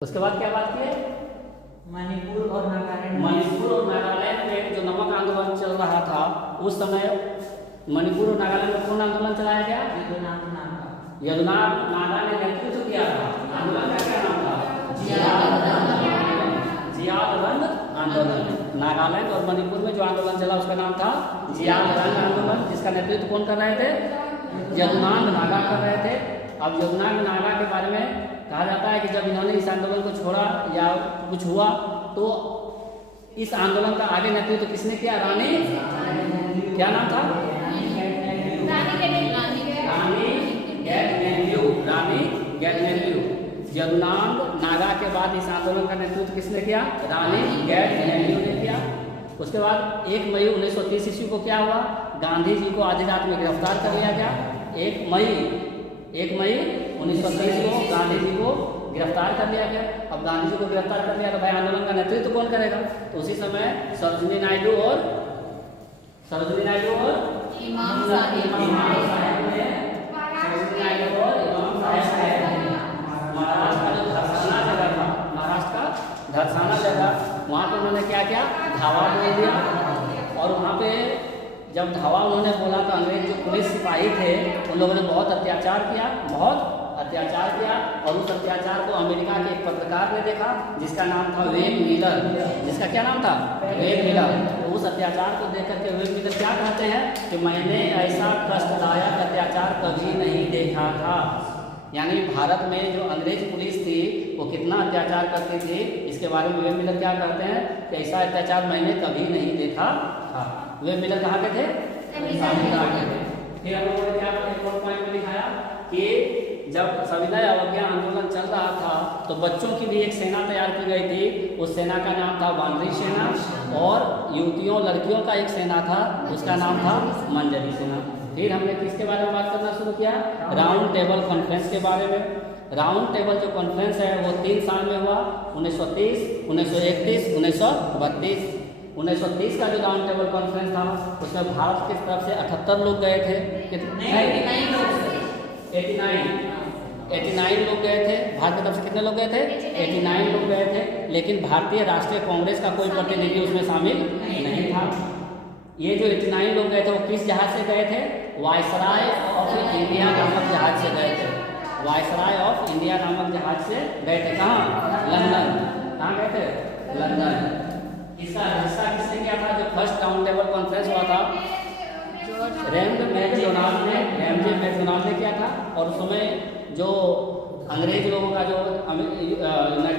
उसके बाद क्या बात की है? मणिपुर और नागालैंड। मणिपुर और नागालैंड में जो नमक आंदोलन चल रहा था उस समय मणिपुर और नागालैंड में कौन आंदोलन चलाया गया? यदुनाथ नागा ने नेतृत्व किया था। आंदोलन का क्या नाम था? जियाल रंग आंदोलन। नागालैंड और मणिपुर में जो आंदोलन चला उसका नाम था जियाल रंग आंदोलन, जिसका नेतृत्व कौन कर रहे थे? यदुनाथ नागा कर रहे थे। अब यदुनाथ नागा के बारे में कहा जाता है कि जब इन्होंने इस आंदोलन को छोड़ा या कुछ हुआ तो इस आंदोलन का आगे नेतृत्व किसने किया? रानी, क्या नाम था? रानी गैटमेन्यू। यदुनाथ नागा के बाद इस आंदोलन का नेतृत्व किसने किया? रानी गैटमेन्यू ने किया। उसके बाद 1 मई 1930 ईस्वी को क्या हुआ? गांधी जी को आधी रात में गिरफ्तार कर लिया गया। 1 मई 1930 को गांधी जी को गिरफ्तार कर लिया गया। अब गांधी जी को गिरफ्तार कर लिया तो भाई आंदोलन का नेतृत्व कौन करेगा? तो उसी समय सरोजिनी नायडू और इमाम साहेब ने महाराष्ट्र का जो धरसाना जगह था, महाराष्ट्र का धरसाना जगह, वहाँ पे उन्होंने क्या किया? धावा बोल दिया। और वहाँ पे जब धावा उन्होंने बोला तो अंग्रेज जो पुलिस सिपाही थे उन लोगों ने बहुत अत्याचार किया और उस अत्याचार को अमेरिका के एक पत्रकार ने देखा जिसका नाम था वेन मिलर। जिसका क्या नाम था? When Miller. तो उस अत्याचार को देख करके वेन मिलर क्या कहते हैं कि मैंने ऐसा कष्टदायक अत्याचार कभी नहीं देखा था। यानी भारत में जो अंग्रेज पुलिस थी वो कितना अत्याचार करती थी, इसके बारे में वेन मिलर क्या कहते हैं कि ऐसा अत्याचार मैंने कभी नहीं देखा था। वेन मिलर कहाँ के थे? अमेरिका के थे। फिर हम लोगों ने क्या पॉइंट में दिखाया कि जब सविनय अवज्ञा आंदोलन चल रहा था तो बच्चों की भी एक सेना तैयार की गई थी। उस सेना का नाम था वानरी सेना और युवतियों लड़कियों का एक सेना था, उसका नाम था मंजरी सेना। फिर हमने किसके बारे में बात करना शुरू किया? राउंड टेबल कॉन्फ्रेंस के बारे में। राउंड टेबल जो कॉन्फ्रेंस है वो 3 साल में हुआ, 1930, 1931, 1932। 1930 का जो राउंड टेबल कॉन्फ्रेंस था उसमें भारत की तरफ से 78 लोग गए थे। कितने? 89 लोग गए थे। भारत की तरफ से कितने लोग गए थे? 89 लोग गए थे। लेकिन भारतीय राष्ट्रीय कांग्रेस का कोई प्रतिनिधि उसमें शामिल नहीं था। ये जो 89 लोग गए थे वो किस जहाज से गए थे? वायसराय ऑफ इंडिया नामक जहाज से गए थे। वायसराय ऑफ इंडिया नामक जहाज से गए थे। कहाँ? लंदन। कहाँ गए थे? लंदन। इसका हिस्सा किसने किया था? जो फर्स्ट राउंड टेबल कॉन्फ्रेंस हुआ था रैमजे मैकडोनाल्ड ने किया था। और उस समय जो अंग्रेज लोगों का जो यूनाइटेड